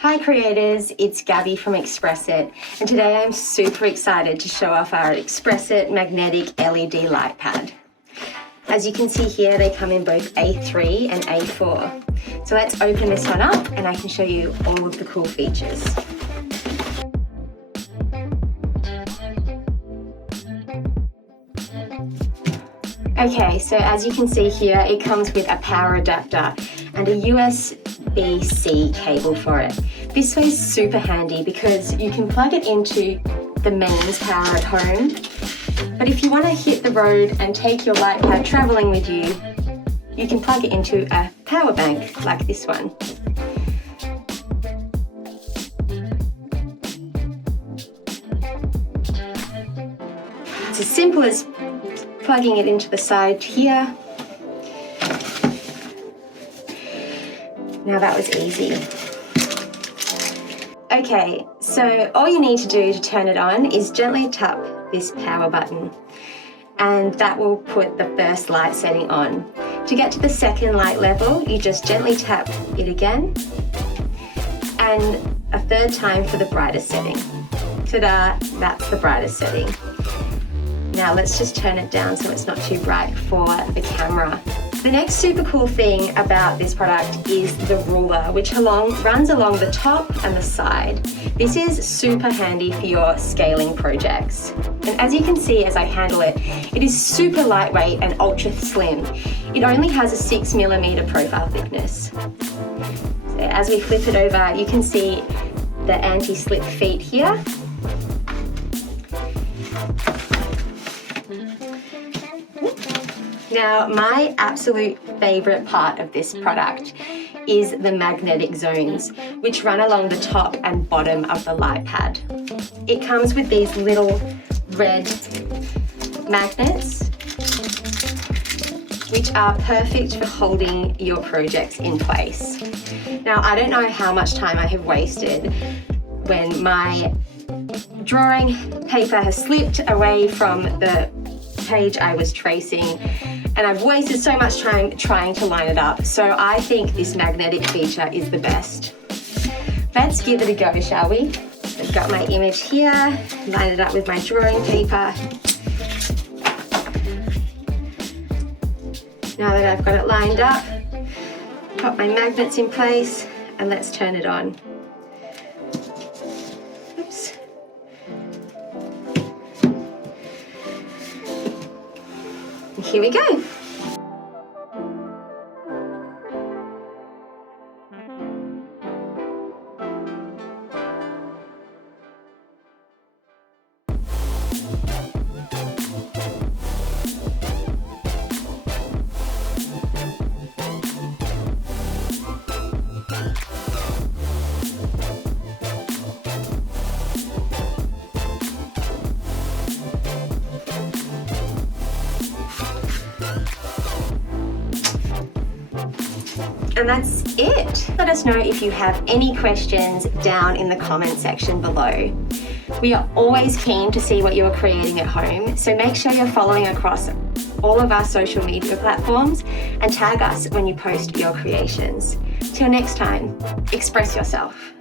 Hi creators, it's Gabby from Expressit, and today I'm super excited to show off our Expressit magnetic LED light pad. As you can see here, they come in both A3 and A4. So let's open this one up and I can show you all of the cool features. Okay, so as you can see here, it comes with a power adapter and a USB-C cable for it. This way is super handy because you can plug it into the mains power at home, but if you want to hit the road and take your light pad traveling with you, you can plug it into a power bank like this one. It's as simple as plugging it into the side here. Now that was easy. Okay, so all you need to do to turn it on is gently tap this power button, and that will put the first light setting on. To get to the second light level, you just gently tap it again, and a third time for the brightest setting. Ta-da, that's the brightest setting. Now let's just turn it down so it's not too bright for the camera. The next super cool thing about this product is the ruler, which runs along the top and the side. This is super handy for your scaling projects. And as you can see as I handle it, it is super lightweight and ultra slim. It only has a 6mm profile thickness. So as we flip it over, you can see the anti-slip feet here. Now, my absolute favorite part of this product is the magnetic zones, which run along the top and bottom of the light pad. It comes with these little red magnets, which are perfect for holding your projects in place. Now, I don't know how much time I have wasted when my drawing paper has slipped away from the page I was tracing, and I've wasted so much time trying to line it up. So I think this magnetic feature is the best. Let's give it a go, shall we? I've got my image here, line it up with my drawing paper. Now that I've got it lined up, pop my magnets in place, and let's turn it on. Oops. Here we go. And that's it. Let us know if you have any questions down in the comment section below. We are always keen to see what you're creating at home, so make sure you're following across all of our social media platforms and tag us when you post your creations. Till next time, express yourself.